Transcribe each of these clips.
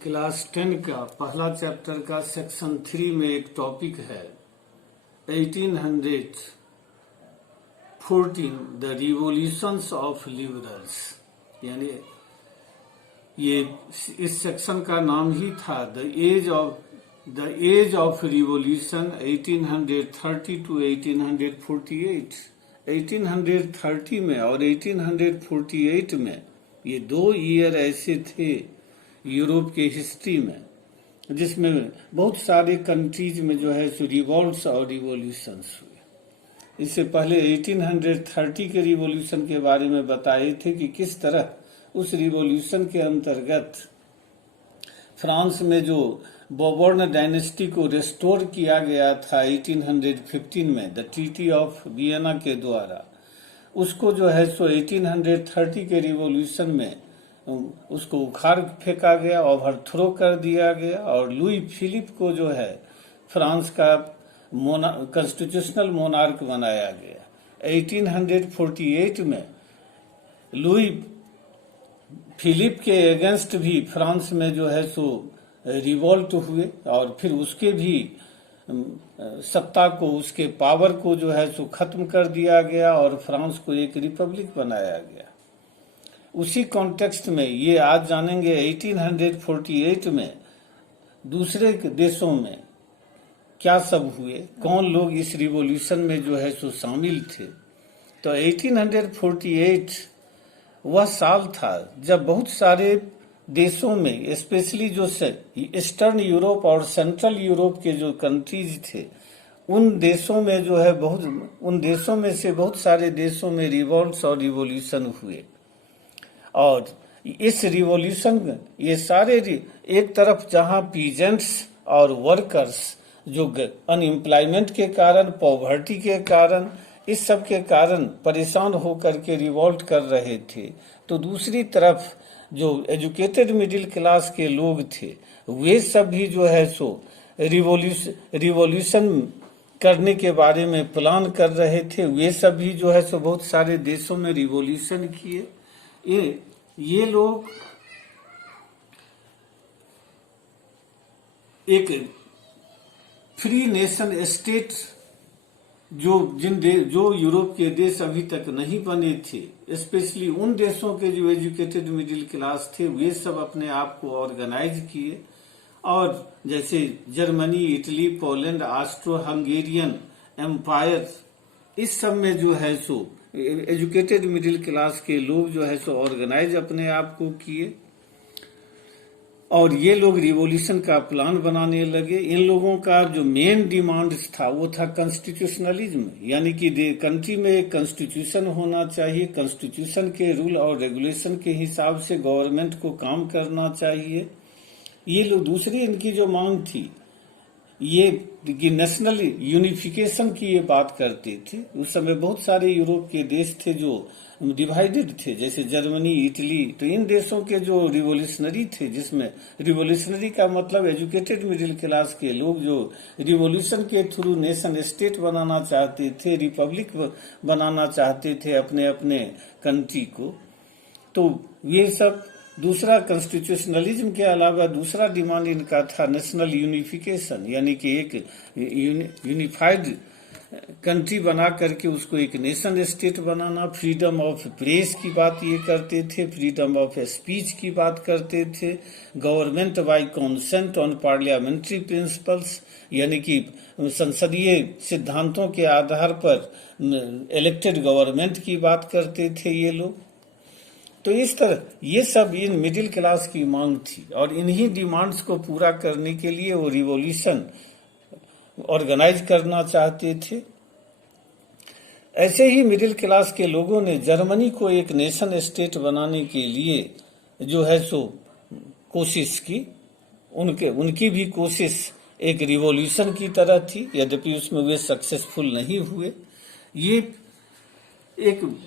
Class 10 का पहला chapter का सेक्शन 3 में एक टॉपिक है 1814 द रिवॉल्यूशंस ऑफ लिबरल्स। यानी ये इस सेक्शन का नाम ही था the age of revolution 1830 to 1848। 1830 में और 1848 में ये 2 ईयर ऐसे थे यूरोप के हिस्ट्री में जिसमें बहुत सारे कंट्रीज में जो है सो रिवॉल्ट्स और रिवॉल्यूशंस हुए। इससे पहले 1830 के रिवॉल्यूशन के बारे में बताए थे कि किस तरह उस रिवॉल्यूशन के अंतर्गत फ्रांस में जो बोर्बोन डायनेस्टी को रेस्टोर किया गया था 1815 में द ट्रीटी ऑफ वियना के द्वारा, उसको जो है सो 1830 के रिवॉल्यूशन में उसको उखाड़ फेंका गया, ओवरथ्रो कर दिया गया और लुई फिलिप को जो है फ्रांस का कॉन्स्टिट्यूशनल मोनार्क बनाया गया। 1848 में लुई फिलिप के अगेंस्ट भी फ्रांस में जो है सो रिवोल्ट हुए और फिर उसके भी सत्ता को, उसके पावर को जो है सो खत्म कर दिया गया और फ्रांस को एक रिपब्लिक बनाया गया। उसी कॉन्टेक्स्ट में ये आज जानेंगे 1848 में दूसरे देशों में क्या सब हुए, कौन लोग इस रिवॉल्यूशन में जो है सो शामिल थे। तो 1848 वह साल था जब बहुत सारे देशों में, स्पेशली जो ईस्टर्न यूरोप और सेंट्रल यूरोप के जो कंट्रीज थे, उन देशों में जो है उन देशों में से बहुत सारे देशों में रिवॉल्ट्स और रिवॉल्यूशन हुए। और इस रिवॉल्यूशन में ये सारे एक तरफ जहां पीजेंट्स और वर्कर्स जो अनएम्प्लॉयमेंट के कारण, पॉवर्टी के कारण, इस सब के कारण परेशान होकर के रिवॉल्ट कर रहे थे, तो दूसरी तरफ जो एजुकेटेड मिडिल क्लास के लोग थे वे सब भी जो है सो रिवॉल्यूशन करने के बारे में प्लान कर रहे थे। वे सब भी जो है सो बहुत सारे देशों में रिवॉल्यूशन किए। ये लोग एक फ्री नेशन स्टेट जो यूरोप के देश अभी तक नहीं बने थे, स्पेशली उन देशों के जो एजुकेटेड मिडिल क्लास थे, वे सब अपने आप को ऑर्गेनाइज किए और जैसे Germany, Italy, Poland, Austro Hungarian empire, इस सब में जो है सो एजुकेटेड मिडिल क्लास के लोग जो है सो ऑर्गेनाइज अपने आप को किए और ये लोग रिवॉल्यूशन का प्लान बनाने लगे। इन लोगों का जो मेन डिमांड था वो था कॉन्स्टिट्यूशनलिज्म, यानी कि कंट्री में एक कॉन्स्टिट्यूशन होना चाहिए, कॉन्स्टिट्यूशन के रूल और रेगुलेशन के हिसाब से गवर्नमेंट को काम करना चाहिए। ये लोग दूसरी इनकी जो मांग थी ये कि नेशनल यूनिफिकेशन की ये बात करते थे। उस समय बहुत सारे यूरोप के देश थे जो डिवाइडेड थे, जैसे जर्मनी, इटली। तो इन देशों के जो रिवोल्यूशनरी थे, जिसमें रिवोल्यूशनरी का मतलब एजुकेटेड मिडिल क्लास के लोग जो रिवोल्यूशन के थ्रू नेशन स्टेट बनाना चाहते थे, रिपब्लिक बनाना चाहते थे अपने अपने कंट्री को, तो ये सब दूसरा कॉन्स्टिट्यूशनलिज्म के अलावा दूसरा डिमांड इनका था नेशनल यूनिफिकेशन, यानी कि एक यूनिफाइड कंट्री बना करके उसको एक nation state banana. Freedom of press की बात ये करते थे, फ्रीडम ऑफ स्पीच की बात करते थे, government by consent on parliamentary principles, यानी कि संसदीय सिद्धांतों के आधार पर इलेक्टेड गवर्नमेंट की बात करते थे ये लोग। तो इस तरह ये सब इन मिडिल क्लास की मांग थी और इन्हीं डिमांड्स को पूरा करने के लिए वो रिवॉल्यूशन ऑर्गेनाइज करना चाहते थे। ऐसे ही मिडिल क्लास के लोगों ने जर्मनी को एक नेशन स्टेट बनाने के लिए जो है सो कोशिश की। उनकी भी कोशिश एक रिवॉल्यूशन की तरह थी, यद्यपि उसमें वे सक्सेसफुल नहीं हुए। ये एक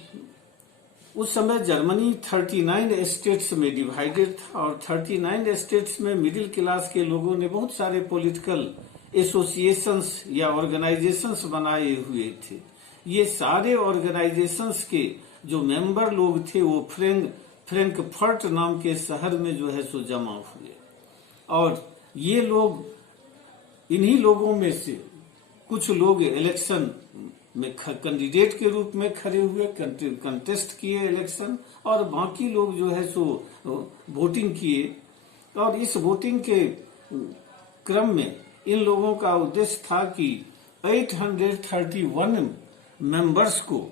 उस समय जर्मनी 39 स्टेट्स में डिवाइडेड था और 39 स्टेट्स में मिडिल क्लास के लोगों ने बहुत सारे पॉलिटिकल एसोसिएशंस या ऑर्गेनाइजेशंस बनाए हुए थे। ये सारे ऑर्गेनाइजेशंस के जो मेंबर लोग थे वो फ्रैंकफर्ट नाम के शहर में जो है सो जमा हुए। और ये लोग, इन्हीं लोगों में से कुछ लोग इलेक्शन में कैंडिडेट के रूप में खड़े हुए, कंटेस्ट किए इलेक्शन, और बाकी लोग जो है सो वोटिंग किए। और इस वोटिंग के क्रम में इन लोगों का उद्देश्य था कि 831 मेंबर्स को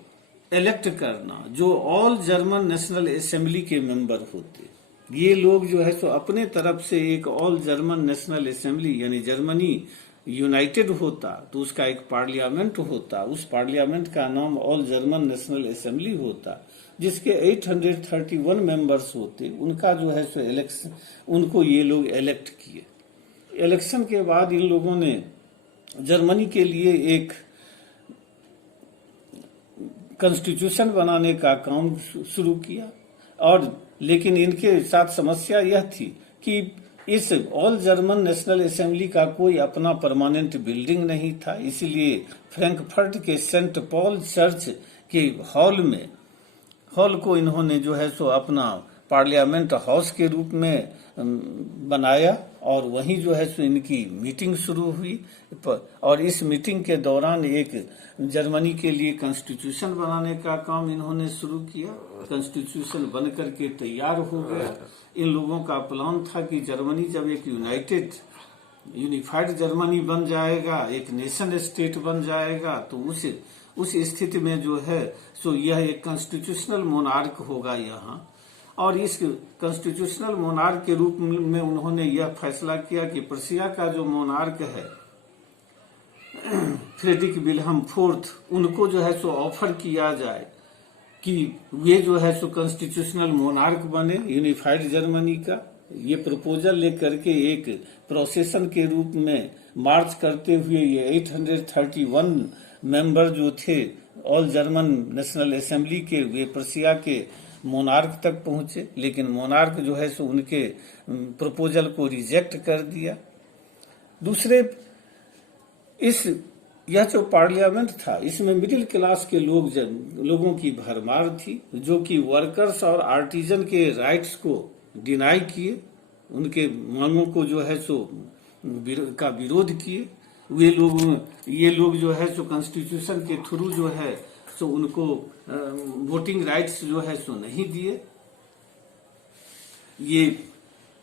इलेक्ट करना, जो ऑल जर्मन नेशनल असेंबली के मेंबर होते। ये लोग जो है सो अपने तरफ से एक ऑल जर्मन नेशनल असेंबली, यानी जर्मनी यूनाइटेड होता तो उसका एक पार्लियामेंट होता, उस पार्लियामेंट का नाम ऑल जर्मन नेशनल असेंबली होता, जिसके 831 मेंबर्स होते। उनका जो है सो इलेक्शन, उनको ये लोग इलेक्ट किए। इलेक्शन के बाद इन लोगों ने जर्मनी के लिए एक कॉन्स्टिट्यूशन बनाने का काम शुरू किया। और लेकिन इनके साथ समस्या यह थी कि इस ऑल जर्मन नेशनल असेंबली का कोई अपना परमानेंट बिल्डिंग नहीं था, इसीलिए फ्रैंकफर्ट के सेंट पॉल चर्च के हॉल को इन्होंने जो है सो अपना पार्लियामेंट हाउस के रूप में बनाया, और वहीं जो है सो इनकी मीटिंग शुरू हुई। और इस मीटिंग के दौरान एक जर्मनी के लिए कॉन्स्टिट्यूशन बनाने का काम इन्होंने शुरू किया। कॉन्स्टिट्यूशन बन करके तैयार हो गया। इन लोगों का प्लान था कि जर्मनी जब एक यूनिफाइड जर्मनी बन जाएगा, एक नेशन स्टेट बन जाएगा, तो उस स्थिति में जो है सो यह एक कॉन्स्टिट्यूशनल मोनार्क होगा यहाँ। और इस कॉन्स्टिट्यूशनल मोनार्क के रूप में उन्होंने यह फैसला किया कि प्रशिया का जो मोनार्क है फ्रेडरिक विल्हेम फोर्थ, उनको जो है सो ऑफर किया जाए कि वे जो है सो कॉन्स्टिट्यूशनल मोनार्क बने यूनिफाइड जर्मनी का। ये प्रपोजल लेकर के एक प्रोसेशन के रूप में मार्च करते हुए ये 831 मेंबर जो थे ऑल जर्मन नेशनल असेंबली के, वे प्रशिया के मोनार्क तक पहुंचे। लेकिन मोनार्क जो है सो उनके प्रपोजल को रिजेक्ट कर दिया। दूसरे, यह जो पार्लियामेंट था, इसमें मिडिल क्लास के लोगों की भरमार थी, जो कि वर्कर्स और आर्टिजन के राइट्स को डिनाई किए, उनके मांगों को जो है सो का विरोध किए। ये लोग जो है सो कॉन्स्टिट्यूशन के थ्रू जो है सो उनको वोटिंग राइट्स जो है सो नहीं दिए। ये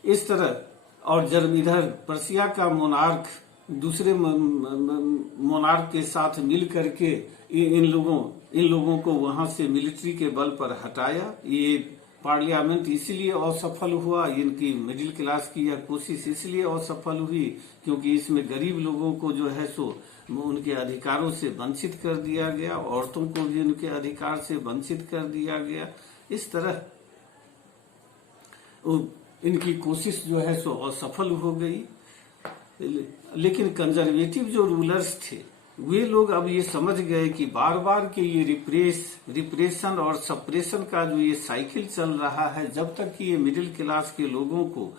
इस तरह। और जब इधर प्रशिया का मोनार्क दूसरे मोनार्क के साथ मिल करके इन लोगों को वहां से मिलिट्री के बल पर हटाया। ये पार्लियामेंट इसलिए असफल हुआ, इनकी मिडिल क्लास की यह कोशिश इसलिए असफल हुई क्योंकि इसमें गरीब लोगों को जो है सो उनके अधिकारों से वंचित कर दिया गया, औरतों को भी उनके अधिकार से वंचित कर दिया गया। इस तरह इनकी कोशिश जो है सो असफल हो गई। लेकिन कंजर्वेटिव जो रूलर्स थे, वे लोग अब ये समझ गए कि बार बार के ये रिप्रेशन और सप्रेशन का जो ये साइकिल चल रहा है, जब तक कि ये मिडिल क्लास के लोगों को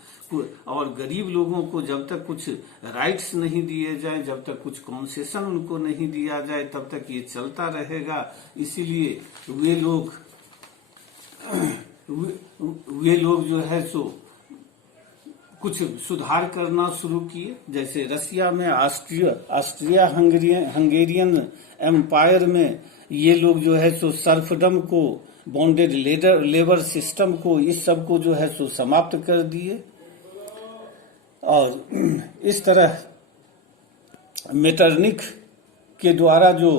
और गरीब लोगों को जब तक कुछ राइट्स नहीं दिए जाए, जब तक कुछ कॉन्सेशन उनको नहीं दिया जाए, तब तक ये चलता रहेगा। इसीलिए वे लोग जो है सो कुछ सुधार करना शुरू किए। जैसे रसिया में ऑस्ट्रिया हंगेरियन एम्पायर में ये लोग जो है सो सर्फडम को, बॉन्डेड लेबर सिस्टम को, इस सब को जो है सो समाप्त कर दिए। और इस तरह मेटरनिक के द्वारा जो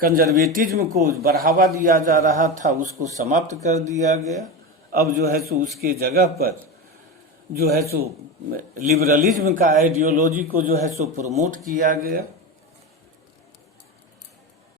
कंजर्वेटिज्म को बढ़ावा दिया जा रहा था, उसको समाप्त कर दिया गया। अब जो है सो उसके जगह पर जो है सो लिबरलिज्म का आइडियोलॉजी को जो है सो प्रमोट किया गया।